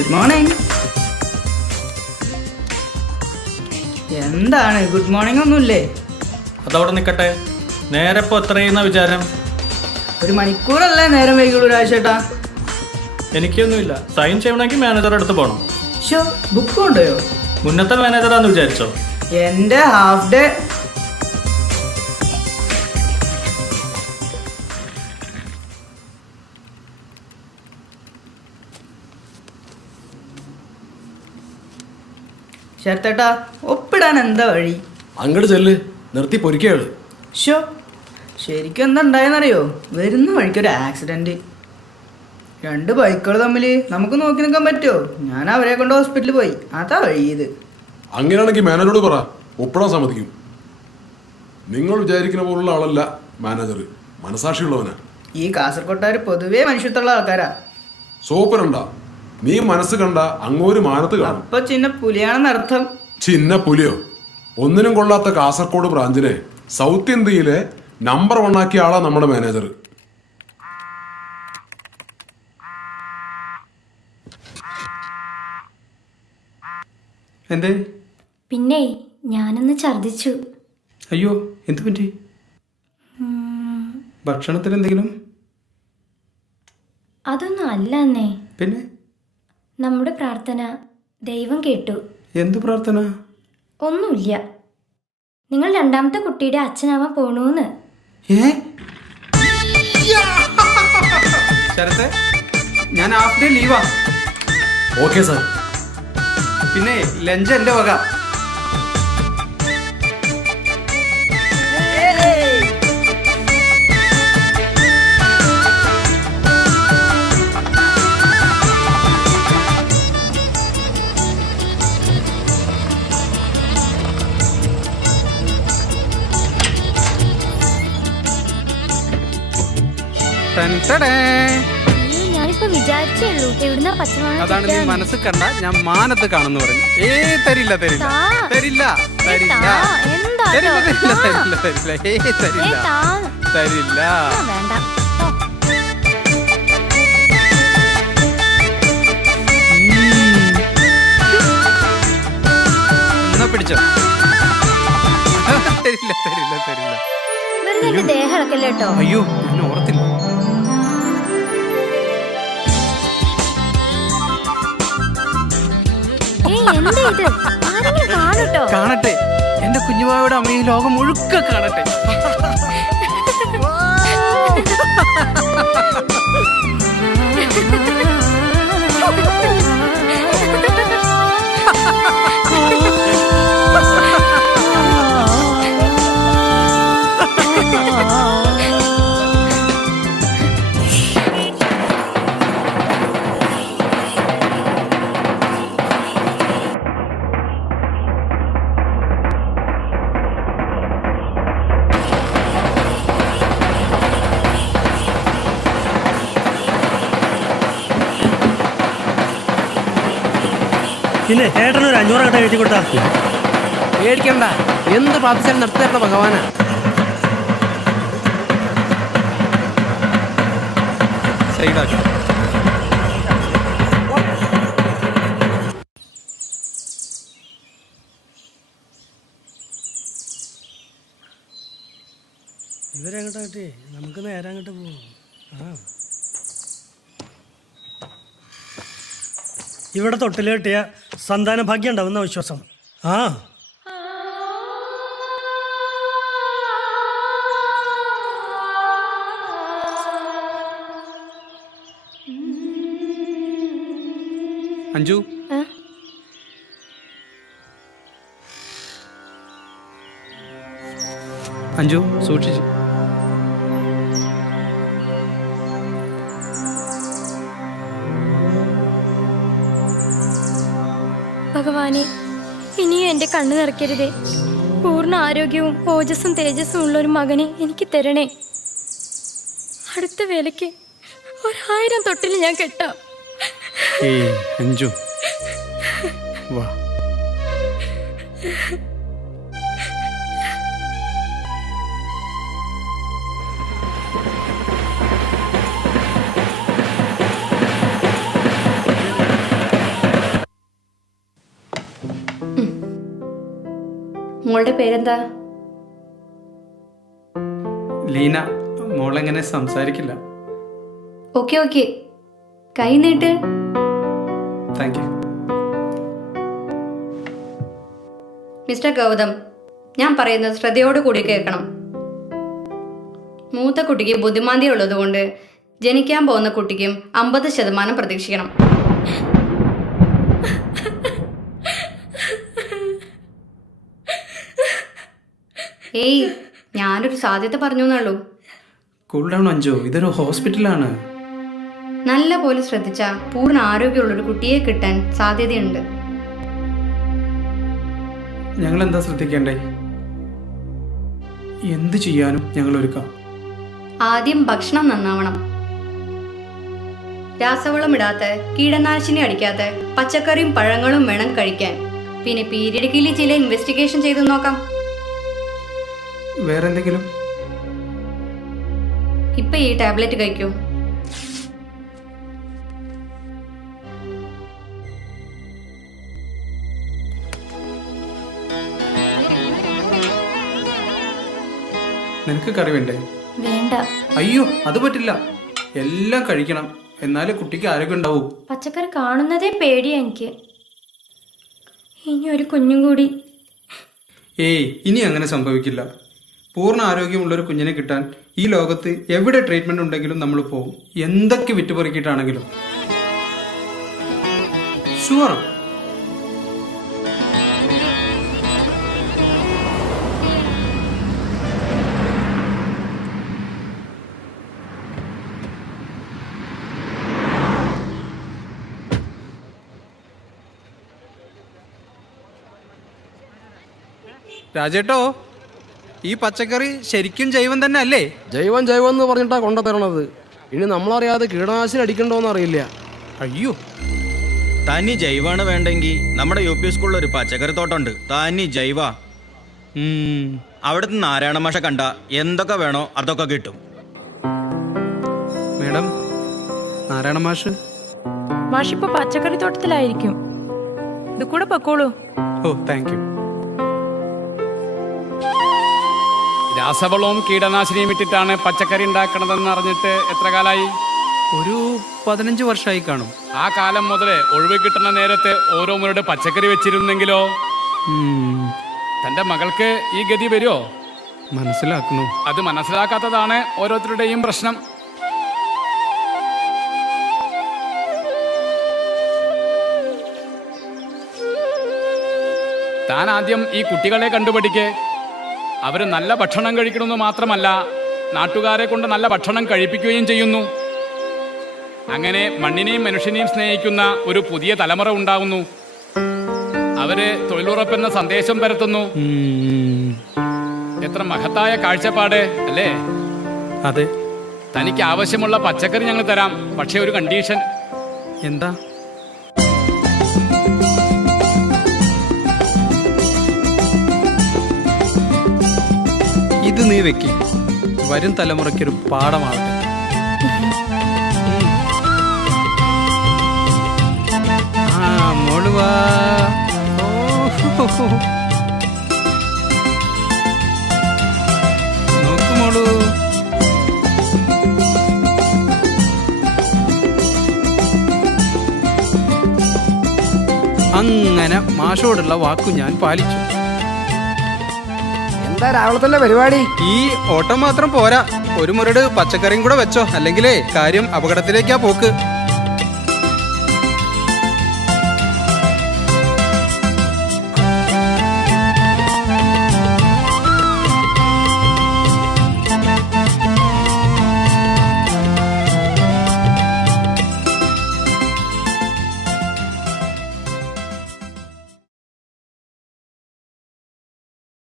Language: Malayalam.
Good morning. എന്താണ് ഗുഡ് മോർണിംഗ് ഒന്നുമില്ലേ? അതവിടെ നിൽക്കട്ടെ. നേരെ ഇപ്പോൾ എത്രയെന്ന വിചാരം? ഒരു മണിക്കൂറല്ലേ നേരം വൈകുള്ളൂ രാജേട്ടാ. എനിക്കൊന്നുമില്ല. സൈൻ ചെയ്യണമെങ്കിൽ മാനേജറുടെ അടുത്ത് പോകണം. ഷോ ബുക്ക് കൊണ്ടുപോയോ? മുന്നത്തെ മാനേജറാന്ന് വിചാരിച്ചോ? എൻ്റെ ഹാഫ് ഡേ. ശരത്തേട്ടാ ഒപ്പിടാൻ എന്താ വഴി? അങ്ങോട്ട് ചെല്ല്, നിർത്തി പൊരിക്കുകയാണ്. ഷോ ശരിക്കും എന്താ ഉണ്ടായെന്നറിയോ? വരുന്ന വഴിക്കൊരു ആക്സിഡന്റ്. 2 ബൈക്കുകൾ തമ്മിൽ നമുക്ക് നോക്കി നിൽക്കാൻ പറ്റുമോ? ഞാൻ അവരെ കൊണ്ട് ഹോസ്പിറ്റലിൽ പോയി. അതാ വഴി ഇത്. അങ്ങനെയാണെങ്കിൽ മാനേജറോട് പറ, ഒപ്പിടാൻ സമ്മതിക്കും. നിങ്ങൾ വിചാരിക്കുന്ന പോലുള്ള ആളല്ല മാനേജർ, മനസാക്ഷിയുള്ളവനാ. ഈ കാസർകോട്ടുകാർ പൊതുവേ മനുഷ്യത്തുള്ള ആൾക്കാരാ. സൂപ്പറുണ്ട. നീ മനസ്സ് കണ്ട അങ്ങോര് മാനത്ത് കാണും. അപ്പൊ ചിന്ന പുലിയാണെന്നർത്ഥം. ചിന്ന പുലിയോ? ഒന്നിനും കൊള്ളാത്ത കാസർഗോഡ് ബ്രാഞ്ചിനെ സൗത്ത് ഇന്ത്യയിലെ നമ്പർ 1 ആക്കിയ ആളാ നമ്മുടെ മാനേജർ. എന്തേ? പിന്നെ ഞാനൊന്ന് ഛർദിച്ചു. അയ്യോ, എന്ത് പറ്റി? ഭക്ഷണത്തിന് എന്തെങ്കിലും? അതൊന്നും അല്ല എന്നേ. പിന്നെ നമ്മുടെ പ്രാർത്ഥന ദൈവം കേട്ടു. എന്ത് പ്രാർത്ഥന? ഒന്നുമില്ല. നിങ്ങൾ 2ാമത്തെ കുട്ടിയുടെ അച്ഛനാവാൻ പോണൂന്ന്. ശരത്തെ, ഞാൻ ഹാഫ് ഡേ ലീവാ. Okay sir. പിന്നെ ലഞ്ച് എൻ്റെ വക. ഞാനിപ്പോ വിചാരിച്ചേ ഉള്ളൂ എവിടുന്നാ അതാണ് നീ മനസ്സ് കണ്ട ഞാൻ മാനത്ത് കാണുന്നു പറഞ്ഞു. തരില്ല തരില്ല തരില്ല തരില്ല തരില്ല തരില്ല തരില്ല തരില്ല തരില്ല തരില്ല. വേണ്ട. എന്നാ പിടിച്ചോ. തരില്ല തരില്ല തരില്ല. വെറുതെ എന്റെ ദേഹം ഇളക്കല്ലേ കേട്ടോ. അയ്യോ, ഞാൻ ഓർത്തില്ല. എന്താ ഇത്? ആരെങ്കിലും കാണൂട്ടോ. കാണട്ടെ, എന്റെ കുഞ്ഞുമാവയുടെ അമ്മ ഈ ലോകം മുഴുക്ക കാണട്ടെ. പിന്നെ ഏട്ടനൊരു 500 കട്ട കയറ്റി കൊടുത്താ. പേടിക്കണ്ട, എന്ത് പ്രാർത്ഥിച്ചാലും നടത്തി തരണ ഭഗവാനാ. സൈഡാക്കാം. ഇവരെങ്ങോട്ടാ കിട്ടി? നമുക്ക് നേരെ അങ്ങോട്ട് പോവും. ഇവിടെ തൊട്ടിൽ കെട്ടിയ സന്താന ഭാഗ്യം ഉണ്ടാവുന്ന വിശ്വാസം. അഞ്ജു, അഞ്ജു സൂക്ഷിച്ചു. ഭഗവാനെ, ഇനിയും എൻ്റെ കണ്ണു നിറയ്ക്കരുതേ. പൂർണ്ണ ആരോഗ്യവും ഓജസ്സും തേജസ്സും ഉള്ള ഒരു മകനെ എനിക്ക് തരണേ. അടുത്ത വേലയ്ക്ക് 1000 തൊട്ടിൽ ഞാൻ കെട്ടാം. അഞ്ജു വാ. മോളുടെ പേരെന്താ? ലീന. മോളെങ്ങനെ സംസാരിക്കില്ല. ഓക്കെ ഓക്കെ, കൈ നീട്ട്. Thank you. മിസ്റ്റർ ഗൗതം, ഞാൻ പറയുന്നത് ശ്രദ്ധയോടുകൂടി കേൾക്കണം. മൂത്ത കുട്ടിക്ക് ബുദ്ധിമാന്ദ്യം ഉള്ളതുകൊണ്ട് ജനിക്കാൻ പോകുന്ന കുട്ടിക്കും 50% പ്രതീക്ഷിക്കണം. ഏയ്, ഞാനൊരു സാധ്യത പറഞ്ഞു എന്നുള്ളൂ. കൂൾ ഡൗൺ അഞ്ജു, ഇതൊരു ഹോസ്പിറ്റലാണ്. നല്ല പോലെ ശ്രദ്ധിച്ചാൽ പൂർണ്ണ ആരോഗ്യമുള്ളൊരു കുട്ടിയെ കിട്ടാൻ സാധ്യതയുണ്ട്. ഞങ്ങൾ എന്താ ശ്രദ്ധിക്കേണ്ടേ? എന്ത് ചെയ്യാനും ഞങ്ങൾ ഒരുക്കാം. ആദ്യം ഭക്ഷണം നന്നാവണം. രാസവളം ഇടാത്ത, കീടനാശിനി അടിക്കാത്ത പച്ചക്കറിയും പഴങ്ങളും വേണം കഴിക്കാൻ. പിന്നെ പീരിയഡിക്കലി ചില ഇൻവെസ്റ്റിഗേഷൻ ചെയ്തു നോക്കാം. വേറെന്തെങ്കിലും? ഇപ്പൊ ഈ ടാബ്ലറ്റ് കഴിക്കൂ. നിനക്ക് കറി വേണ്ടേ? വേണ്ട. അയ്യോ, അത് പറ്റില്ല. എല്ലാം കഴിക്കണം, എന്നാലേ കുട്ടിക്ക് ആരോഗ്യം ഉണ്ടാവൂ. പച്ചക്കറി കാണുന്നതേ പേടിയാ എനിക്ക്. ഇനി ഒരു കുഞ്ഞും കൂടി. ഏയ്, ഇനി അങ്ങനെ സംഭവിക്കില്ല. പൂർണ്ണ ആരോഗ്യമുള്ളൊരു കുഞ്ഞിനെ കിട്ടാൻ ഈ ലോകത്ത് എവിടെ ട്രീറ്റ്മെന്റ് ഉണ്ടെങ്കിലും നമ്മൾ പോകും. എന്തൊക്കെ വിറ്റുപറിക്കിട്ടാണെങ്കിലും. ഷുവർ. രാജേട്ടോ, ഈ പച്ചക്കറി ശരിക്കും ജൈവം തന്നെ അല്ലേ? ജൈവം എന്ന് പറഞ്ഞിട്ടാ കൊണ്ടുതരണത്. ഇനി നമ്മളറിയാതെ കീടനാശിനി അടിക്കണ്ടോന്ന് അറിയില്ല. അയ്യോ, തനി ജൈവാണ് വേണ്ടെങ്കിൽ നമ്മുടെ യു പി സ്കൂളിൽ ഒരു പച്ചക്കറി തോട്ടമുണ്ട്. തനി ജൈവ. അവിടുത്തെ നാരായണ മാഷ കണ്ട എന്തൊക്കെ വേണോ അതൊക്കെ കിട്ടും. മേഡം, നാരായണ മാഷ്. മാഷിപ്പോ പച്ചക്കറി തോട്ടത്തിലായിരിക്കും. ഇത് കൂടെ പൊക്കോളൂ. ഓ, താങ്ക് യു. രാസവളവും കീടനാശിനിയും ഇട്ടിട്ടാണ് പച്ചക്കറി ഉണ്ടാക്കണതെന്ന് അറിഞ്ഞിട്ട് എത്ര കാലായി? ഒരു 15 വർഷമായി കാണും. ആ കാലം മുതലേ ഒഴിവ് കിട്ടുന്ന നേരത്തെ ഓരോ മുരട് പച്ചക്കറി വെച്ചിരുന്നെങ്കിലോ? തന്റെ മകൾക്ക് ഈ ഗതി വരുമോ? മനസ്സിലാക്കുന്നു. അത് മനസ്സിലാക്കാത്തതാണ് ഓരോരുത്തരുടെയും പ്രശ്നം. താൻ ആദ്യം ഈ കുട്ടികളെ കണ്ടുപിടിക്കേ. അവര് നല്ല ഭക്ഷണം കഴിക്കണമെന്ന് മാത്രമല്ല, നാട്ടുകാരെ കൊണ്ട് നല്ല ഭക്ഷണം കഴിപ്പിക്കുകയും ചെയ്യുന്നു. അങ്ങനെ മണ്ണിനെയും മനുഷ്യനെയും സ്നേഹിക്കുന്ന ഒരു പുതിയ തലമുറ ഉണ്ടാവുന്നു. അവര് തൊഴിലുറപ്പെന്ന സന്ദേശം പരത്തുന്നു. എത്ര മഹത്തായ കാഴ്ചപ്പാട് അല്ലേ? അതെ. തനിക്ക് ആവശ്യമുള്ള പച്ചക്കറി ഞങ്ങൾ തരാം, പക്ഷെ ഒരു കണ്ടീഷൻ. എന്താ? ഇത് നീ വെക്ക്. വരും തലമുറയ്ക്കൊരു പാഠമാവട്ടെ. മോള് വാ. നോക്ക് മോളു. അങ്ങനെ മാഷോടുള്ള വാക്കു ഞാൻ പാലിച്ചു. എന്താ രാവിലെ തന്നെ പരിപാടി? ഈ ഓട്ടം മാത്രം പോരാ, ഒരു മുരട് പച്ചക്കറിയും കൂടെ വെച്ചോ, അല്ലെങ്കിലേ കാര്യം അപകടത്തിലേക്കാ പോക്ക്.